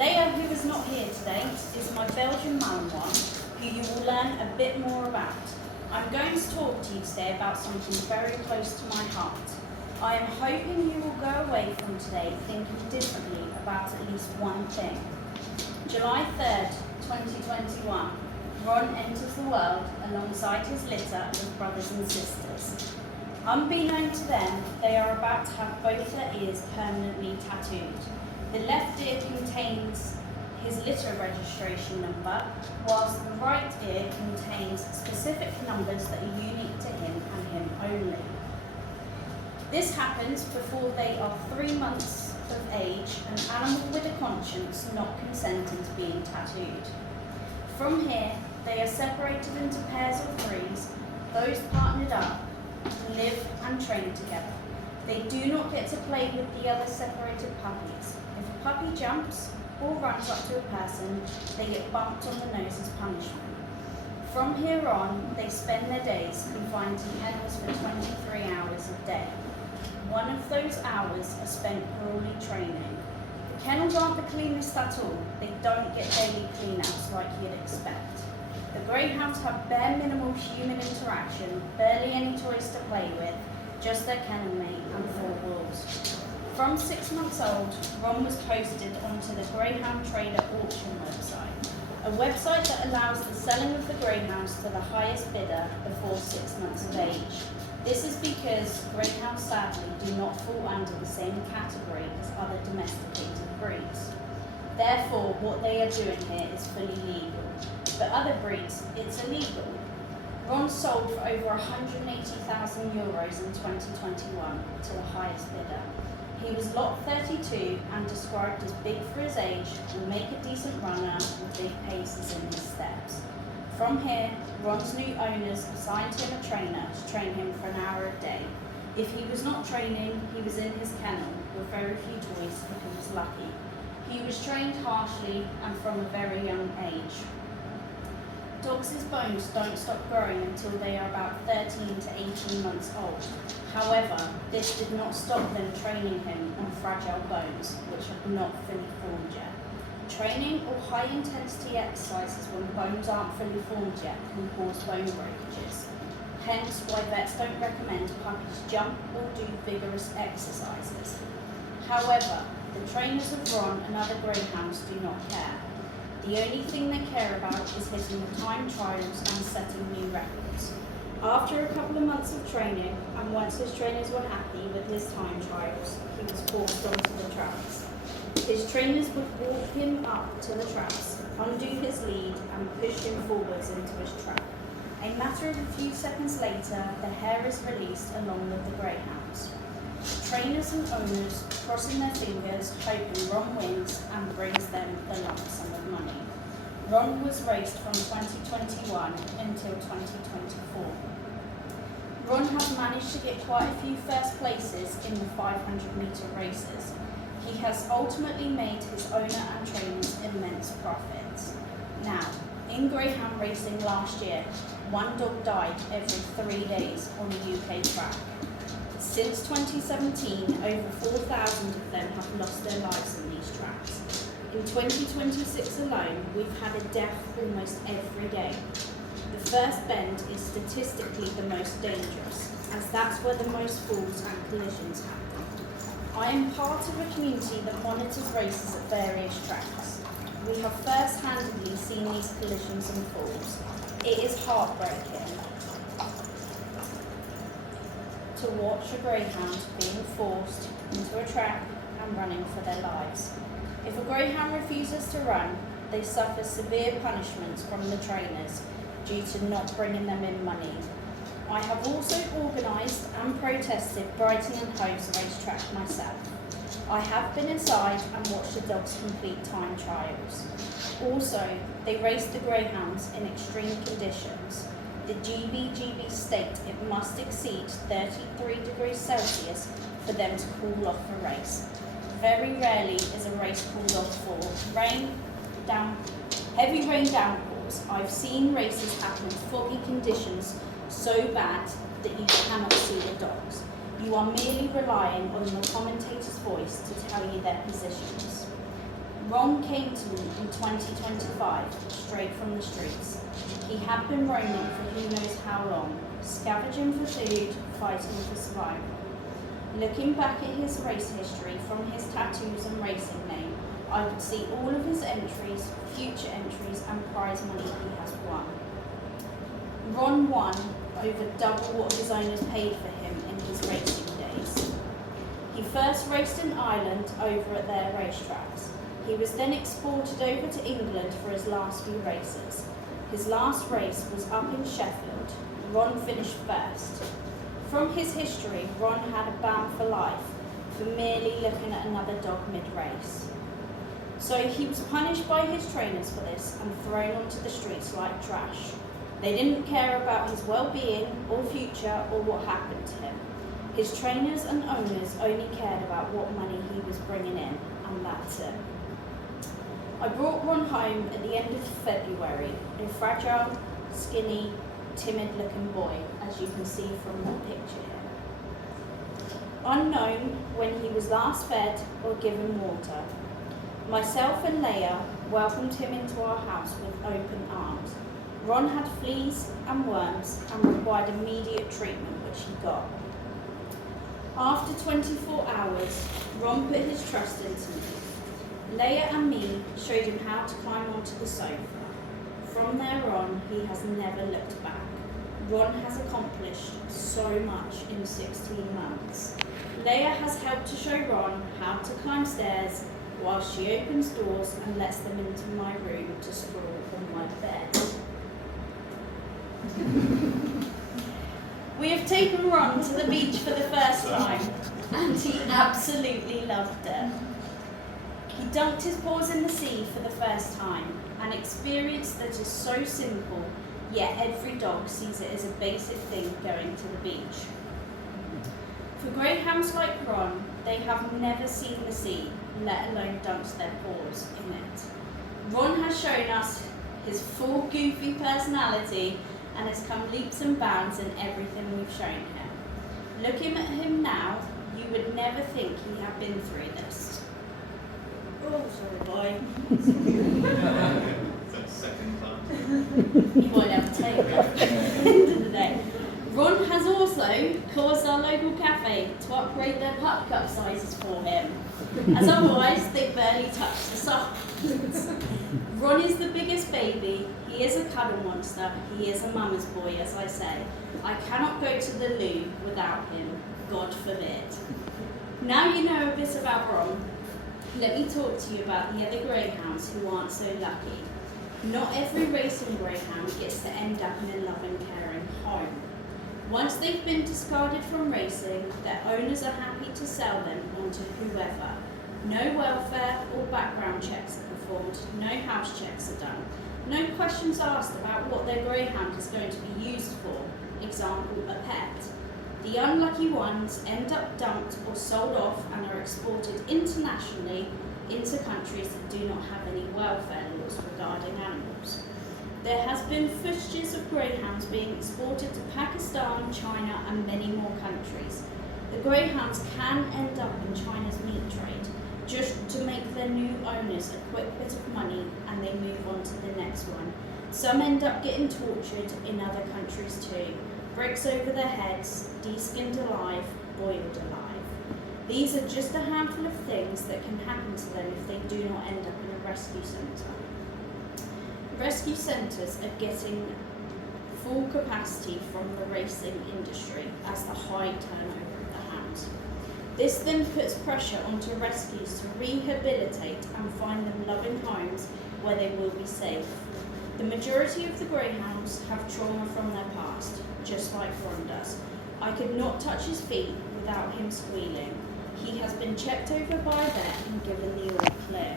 Leo, who is not here today, is my Belgian Malinois, who you will learn a bit more about. I'm going to talk to you today about something very close to my heart. I am hoping you will go away from today thinking differently about at least one thing. July 3rd, 2021, Ron enters the world alongside his litter of brothers and sisters. Unbeknown to them, they are about to have both their ears permanently tattooed. The left ear contains his litter registration number, whilst the right ear contains specific numbers that are unique to him and him only. This happens before they are 3 months of age, an animal with a conscience not consenting to being tattooed. From here, they are separated into pairs of threes, those partnered up, live and train together. They do not get to play with the other separated puppies. If a puppy jumps or runs up to a person, they get bumped on the nose as punishment. From here on, they spend their days confined to kennels for 23 hours a day. One of those hours are spent cruelly training. The kennels aren't the cleanest at all. They don't get daily clean-outs like you'd expect. The greyhounds have bare minimal human interaction, barely any toys to play with, just their kennel mate and 4 walls. From 6 months old, Ron was posted onto the Greyhound Trader auction website, a website that allows the selling of the greyhounds to the highest bidder before 6 months of age. This is because greyhounds sadly do not fall under the same category as other domesticated breeds. Therefore, what they are doing here is fully legal. For other breeds, it's illegal. Ron sold for over €180,000 in 2021 to the highest bidder. He was lot 32 and described as big for his age and make a decent runner with big paces in his steps. From here, Ron's new owners assigned him a trainer to train him for an hour a day. If he was not training, he was in his kennel with very few toys if he was lucky. He was trained harshly and from a very young age. Dogs' bones don't stop growing until they are about 13 to 18 months old. However, this did not stop them training him on fragile bones, which have not fully formed yet. Training or high-intensity exercises when bones aren't fully formed yet can cause bone breakages. Hence why vets don't recommend puppies jump or do vigorous exercises. However, the trainers of Ron and other greyhounds do not care. The only thing they care about is hitting the time trials and setting new records. After a couple of months of training, and once his trainers were happy with his time trials, he was forced onto the traps. His trainers would walk him up to the traps, undo his lead, and push him forwards into his trap. A matter of a few seconds later, the hare is released along with the greyhounds. Trainers and owners crossing their fingers, hoping Ron wins and brings them the lump sum of money. Ron was raced from 2021 until 2024. Ron has managed to get quite a few first places in the 500-metre races. He has ultimately made his owner and trainers immense profits. Now, in greyhound racing last year, one dog died every 3 days on a UK track. Since 2017, over 4,000 of them have lost their lives on these tracks. In 2026 alone, we've had a death almost every day. The first bend is statistically the most dangerous, as that's where the most falls and collisions happen. I am part of a community that monitors races at various tracks. We have first-handedly seen these collisions and falls. It is heartbreaking to watch a greyhound being forced into a track and running for their lives. If a greyhound refuses to run, they suffer severe punishments from the trainers due to not bringing them in money. I have also organised and protested Brighton and Hove's racetrack myself. I have been inside and watched the dogs complete time trials. Also, they race the greyhounds in extreme conditions. The GBGB state it must exceed 33 degrees Celsius for them to call off a race. Very rarely is a race called off for heavy rain downpours. I've seen races happen in foggy conditions so bad that you cannot see the dogs. You are merely relying on the commentator's voice to tell you their positions. Ron came to me in 2025, straight from the streets. He had been roaming for who knows how long, scavenging for food, fighting for survival. Looking back at his race history from his tattoos and racing name, I could see all of his entries, future entries and prize money he has won. Ron won over double what his owners paid for him in his racing days. He first raced in Ireland over at their racetracks. He was then exported over to England for his last few races. His last race was up in Sheffield. Ron finished first. From his history, Ron had a ban for life for merely looking at another dog mid-race. So he was punished by his trainers for this and thrown onto the streets like trash. They didn't care about his well-being or future or what happened to him. His trainers and owners only cared about what money he was bringing in, and that's it. I brought Ron home at the end of February, a fragile, skinny, timid-looking boy, as you can see from the picture here. Unknown when he was last fed or given water. Myself and Leia welcomed him into our house with open arms. Ron had fleas and worms and required immediate treatment, which he got. After 24 hours, Ron put his trust into me. Leia and me showed him how to climb onto the sofa. From there on, he has never looked back. Ron has accomplished so much in 16 months. Leia has helped to show Ron how to climb stairs while she opens doors and lets them into my room to sprawl on my bed. We have taken Ron to the beach for the first time, and he absolutely loved it. He dunked his paws in the sea for the first time, an experience that is so simple, yet every dog sees it as a basic thing going to the beach. For greyhounds like Ron, they have never seen the sea, let alone dunked their paws in it. Ron has shown us his full goofy personality and has come leaps and bounds in everything we've shown him. Looking at him now, you would never think he had been through this. Oh, sorry, boy. That's second class. You won't have to take it at the end of the day. Ron has also caused our local cafe to upgrade their pup cup sizes for him, as otherwise they barely touch the sides. Ron is the biggest baby. He is a cuddle monster. He is a mama's boy, as I say. I cannot go to the loo without him, God forbid. Now you know a bit about Ron, let me talk to you about the other greyhounds who aren't so lucky. Not every racing greyhound gets to end up in a loving, caring home. Once they've been discarded from racing, their owners are happy to sell them on to whoever. No welfare or background checks are performed, no house checks are done. No questions asked about what their greyhound is going to be used for, example, a pet. The unlucky ones end up dumped or sold off and are exported internationally into countries that do not have any welfare laws regarding animals. There has been footages of greyhounds being exported to Pakistan, China and many more countries. The greyhounds can end up in China's meat trade, just to make their new owners a quick bit of money and they move on to the next one. Some end up getting tortured in other countries too. Bricks over their heads, de-skinned alive, boiled alive. These are just a handful of things that can happen to them if they do not end up in a rescue centre. Rescue centres are getting full capacity from the racing industry as the high turnover of the hounds. This then puts pressure onto rescues to rehabilitate and find them loving homes where they will be safe. The majority of the greyhounds have trauma from their past, just like Ron does. I could not touch his feet without him squealing. He has been checked over by a vet and given the all clear.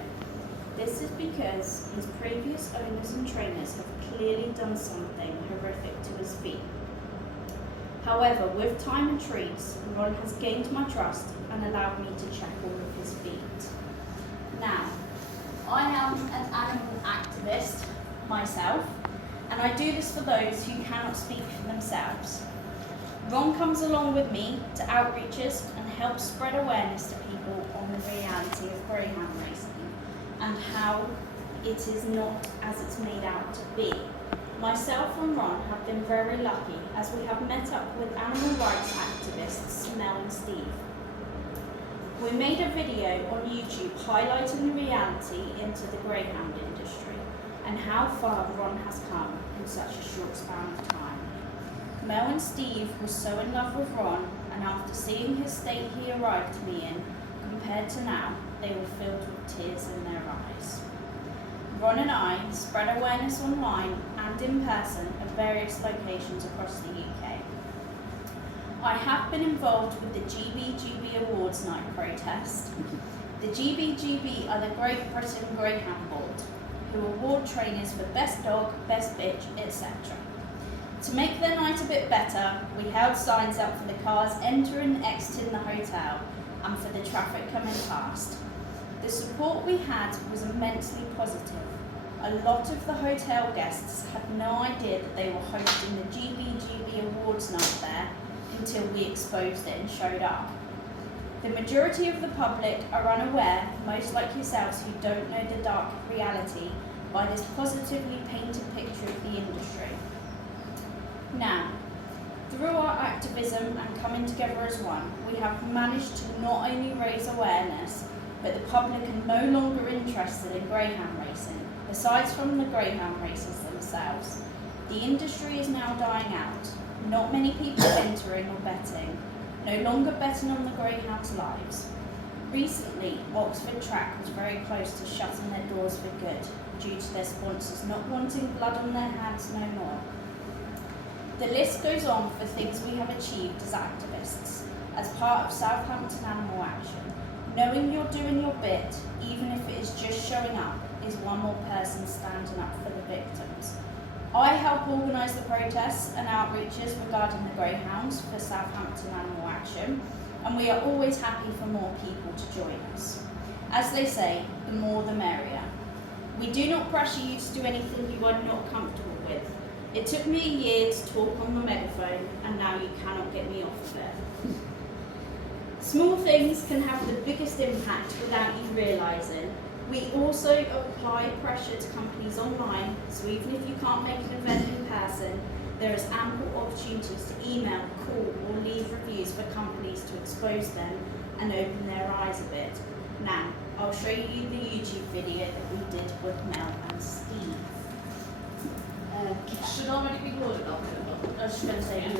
This is because his previous owners and trainers have clearly done something horrific to his feet. However, with time and treats, Ron has gained my trust and allowed me to check all of his feet. Now, I am an animal activist myself, and I do this for those who cannot speak for themselves. Ron comes along with me to outreaches and helps spread awareness to people on the reality of greyhound racing and how it is not as it's made out to be. Myself and Ron have been very lucky as we have met up with animal rights activists Mel and Steve. We made a video on YouTube highlighting the reality into the greyhound industry and how far Ron has come in such a short span of time. Mel and Steve were so in love with Ron, and after seeing his state he arrived to me in, compared to now, they were filled with tears in their eyes. Ron and I spread awareness online and in person at various locations across the UK. I have been involved with the GBGB Awards Night protest. The GBGB are the Great Britain Greyhound Board, who award trainers for best dog, best bitch, etc. To make their night a bit better, we held signs up for the cars entering and exiting the hotel and for the traffic coming past. The support we had was immensely positive. A lot of the hotel guests had no idea that they were hosting the GBGB Awards Night there until we exposed it and showed up. The majority of the public are unaware, most like yourselves who don't know the dark reality, by this positively painted picture of the industry. Now, through our activism and coming together as one, we have managed to not only raise awareness, but the public are no longer interested in greyhound racing, aside from the greyhound racers themselves. The industry is now dying out. Not many people entering or betting, no longer betting on the greyhounds' lives. Recently, Oxford Track was very close to shutting their doors for good, due to their sponsors not wanting blood on their hands no more. The list goes on for things we have achieved as activists, as part of Southampton Animal Action. Knowing you're doing your bit, even if it is just showing up, is one more person standing up for the victims. I help organise the protests and outreaches regarding the greyhounds for Southampton Animal Action, and we are always happy for more people to join us. As they say, the more the merrier. We do not pressure you to do anything you are not comfortable with. It took me a year to talk on the megaphone, and now you cannot get me off of it. Small things can have the biggest impact without you realising. We also apply pressure to companies online, so even if you can't make an event in person, there is ample opportunities to email, call or leave reviews for companies to expose them and open their eyes a bit. Now, I'll show you the YouTube video that we did with Mel and Steve. Should already be recorded, I was just going to say,